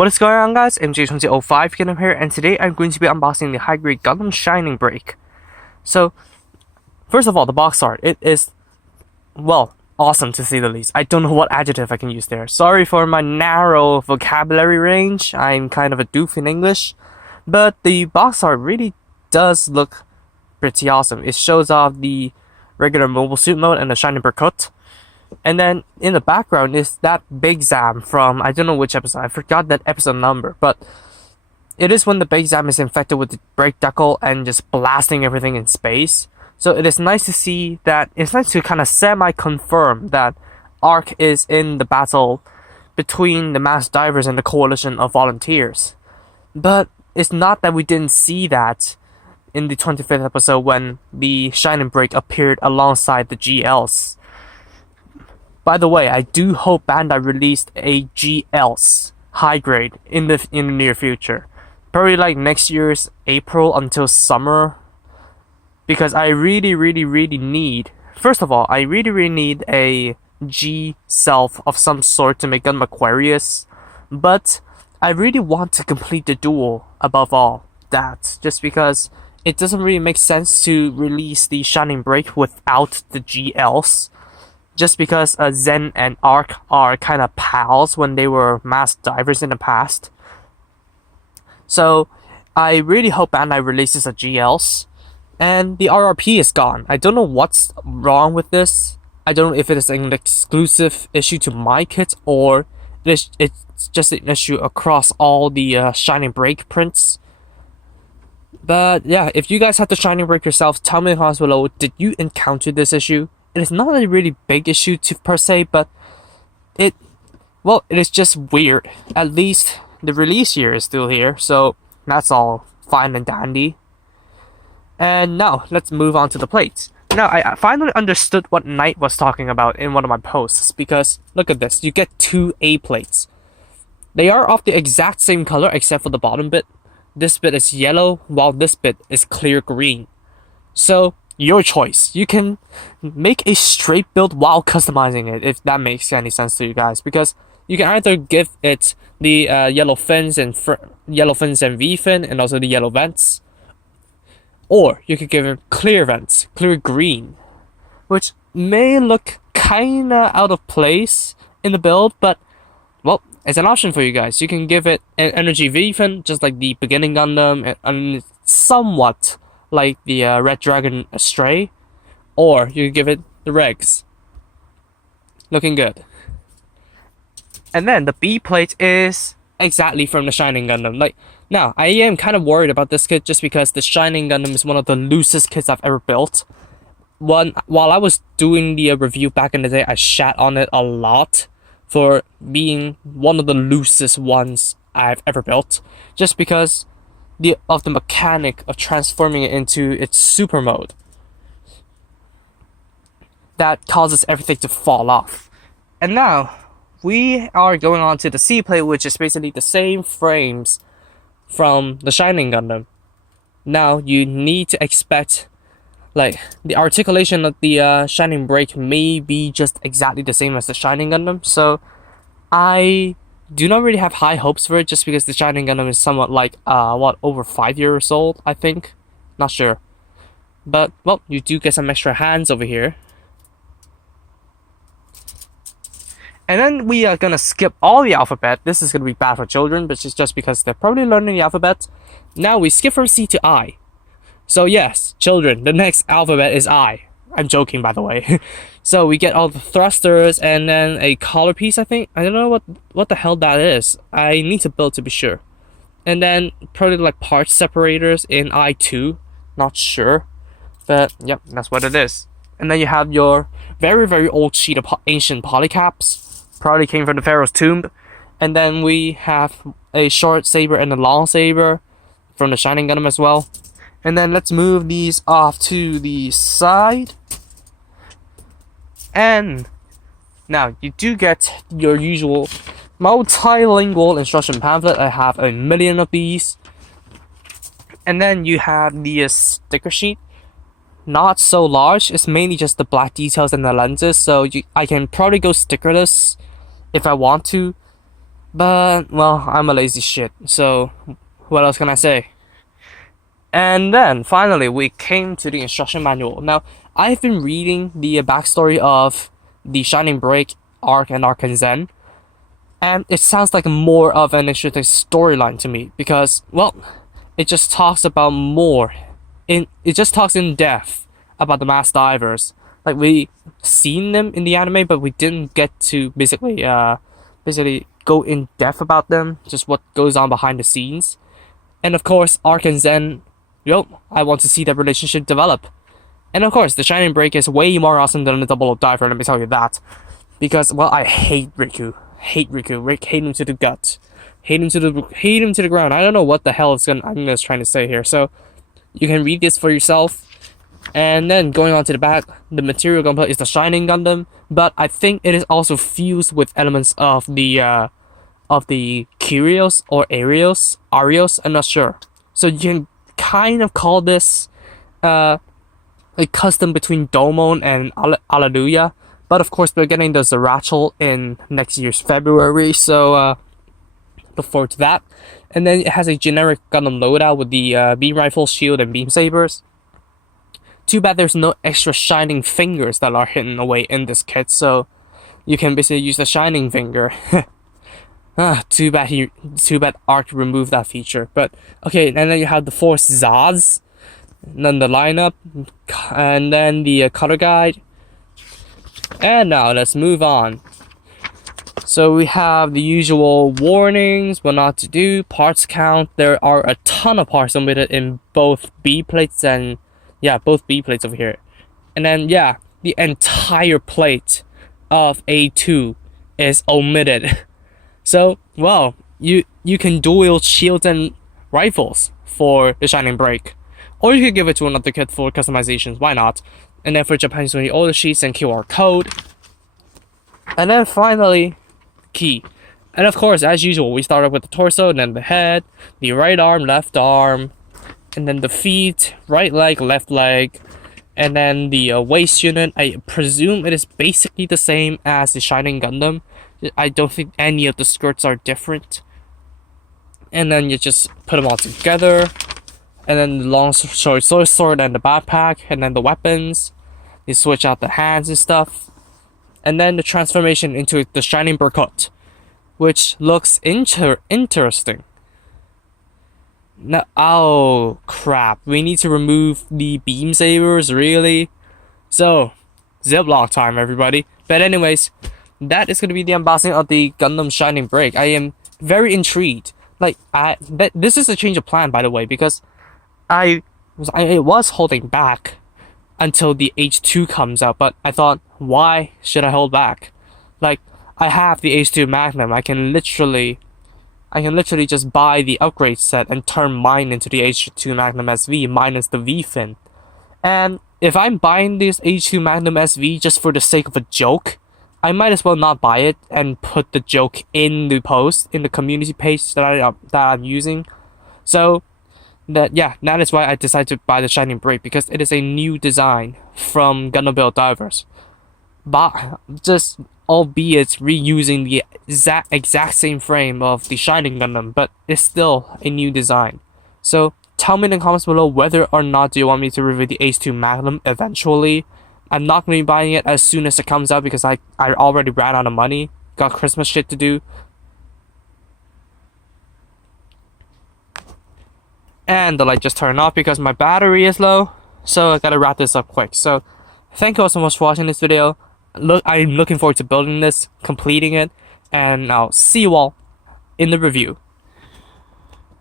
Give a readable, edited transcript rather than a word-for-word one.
What is going on, guys? MJ2005 Gundam here, and today I'm going to be unboxing the high-grade Gundam Shining Break. So, first of all, the box art. It is, well, awesome to say the least. I don't know what adjective I can use there. Sorry for my narrow vocabulary range. I'm kind of a doof in English. But the box art really does look pretty awesome. It shows off the regular mobile suit mode and the Shining Break cut. And then in the background is that Big Zam from, I don't know which episode, I forgot that episode number, but it is when the Big Zam is infected with the Break Decal and just blasting everything in space. So it is nice to see that, it's nice to kind of semi-confirm that ARC is in the battle between the mass divers and the coalition of volunteers. But it's not that we didn't see that in the 25th episode when the Shining Break appeared alongside the GLs. By the way, I do hope Bandai released a GLs high grade in the near future. Probably like next year's April until summer. Because I really need, first of all, I really need a G self of some sort to make Gundam Aquarius. But I really want to complete the duel above all that. Just because it doesn't really make sense to release the Shining Break without the GLs. Just because Zen and Arc are kind of pals when they were mass divers in the past. So, I really hope Bandai releases a GLs. And the RRP is gone. I don't know what's wrong with this. I don't know if it is an exclusive issue to my kit or it's just an issue across all the Shining Break prints. But yeah, if you guys have the Shining Break yourself, tell me in the comments below, did you encounter this issue? It is not a really big issue per se, but it is just weird. At least the release year is still here, so that's all fine and dandy. And now, let's move on to the plates. Now, I finally understood what Knight was talking about in one of my posts, because look at this, you get two A plates. They are of the exact same color except for the bottom bit. This bit is yellow, while this bit is clear green. So, your choice. You can make a straight build while customizing it, if that makes any sense to you guys. Because you can either give it the yellow fins and V fin, and also the yellow vents, or you could give it clear vents, clear green, which may look kinda out of place in the build, but well, it's an option for you guys. You can give it an energy V fin, just like the beginning Gundam, and somewhat like the Red Dragon Astray, or you can give it the regs. Looking good. And then the B plate is exactly from the Shining Gundam. Like, now, I am kind of worried about this kit just because the Shining Gundam is one of the loosest kits I've ever built. While I was doing the review back in the day, I shat on it a lot for being one of the loosest ones I've ever built. Just because of the mechanic of transforming it into its super mode that causes everything to fall off. And now we are going on to the C plate, which is basically the same frames from the Shining Gundam. Now you need to expect, like, the articulation of the Shining Break may be just exactly the same as the Shining Gundam, so I do not really have high hopes for it, just because the Shining Gundam is somewhat like, over 5 years old, I think? Not sure. But, well, you do get some extra hands over here. And then we are gonna skip all the alphabet. This is gonna be bad for children, but it's just because they're probably learning the alphabet. Now we skip from C to I. So yes, children, the next alphabet is I. I'm joking, by the way. So we get all the thrusters and then a collar piece, I think. I don't know what the hell that is. I need to build to be sure. And then probably like parts separators in I2. Not sure. But yep, that's what it is. And then you have your very old sheet of ancient polycaps. Probably came from the Pharaoh's tomb. And then we have a short saber and a long saber from the Shining Gundam as well. And then let's move these off to the side. And now you do get your usual multilingual instruction pamphlet. I have a million of these. And then you have the sticker sheet. Not so large. It's mainly just the black details and the lenses. So I can probably go stickerless if I want to. But well, I'm a lazy shit, so what else can I say? And then finally, we came to the instruction manual. Now, I've been reading the backstory of the Shining Break arc and Arc and Zen, and it sounds like more of an interesting storyline to me because, well, it just talks about more. It just talks in depth about the masked divers. Like we seen them in the anime, but we didn't get to basically go in depth about them. Just what goes on behind the scenes, and of course, Arc and Zen. Yo, I want to see that relationship develop. And of course, the Shining Break is way more awesome than the Double Up Diver. Let me tell you that, because well, I hate Riku. Hate Riku. Hate him to the gut. Hate him to the ground. I don't know what the hell I'm just trying to say here. So you can read this for yourself. And then going on to the back, the material Gunpla is the Shining Gundam, but I think it is also fused with elements of the Kyrios or Arios. I'm not sure. So you can kind of call this a custom between Domon and Alleluia. But of course, we're getting the Zerachel in next year's February, so look forward to that. And then it has a generic Gundam loadout with the beam rifle, shield, and beam sabers. Too bad there's no extra shining fingers that are hidden away in this kit, so you can basically use the shining finger. Too bad Arc removed that feature. But okay, and then you have the 4 Zaz, and then the lineup, and then the color guide. And now let's move on. So we have the usual warnings, what not to do, parts count. There are a ton of parts omitted in both B plates and both B plates over here. And then the entire plate of A2 is omitted. So well, you can dual shields and rifles for the Shining Break, or you could give it to another kit for customizations. Why not? And then for Japanese, only order sheets and QR code. And then finally, key. And of course, as usual, we start off with the torso, and then the head, the right arm, left arm, and then the feet, right leg, left leg, and then the waist unit. I presume it is basically the same as the Shining Gundam. I don't think any of the skirts are different. And then you just put them all together. And then the long sword and the backpack, and then the weapons. You switch out the hands and stuff. And then the transformation into the Shining Berkut, which looks interesting. Now, oh crap, we need to remove the beam sabers, really? So, Ziploc time, everybody. But anyways, that is going to be the unboxing of the Gundam Shining Break. I am very intrigued. Like, this is a change of plan, by the way, because I was holding back until the H2 comes out, but I thought, why should I hold back? Like, I have the H2 Magnum. I can literally just buy the upgrade set and turn mine into the H2 Magnum SV minus the V fin. And if I'm buying this H2 Magnum SV just for the sake of a joke, I might as well not buy it and put the joke in the post, in the community page that I'm using. So that is why I decided to buy the Shining Break, because it is a new design from Gundam Build Divers. But just albeit reusing the exact same frame of the Shining Gundam, but it's still a new design. So tell me in the comments below whether or not do you want me to review the H2 Magnum eventually. I'm not going to be buying it as soon as it comes out because I already ran out of money. Got Christmas shit to do. And the light just turned off because my battery is low. So I gotta wrap this up quick. So thank you all so much for watching this video. I'm looking forward to building this, completing it, and I'll see you all in the review.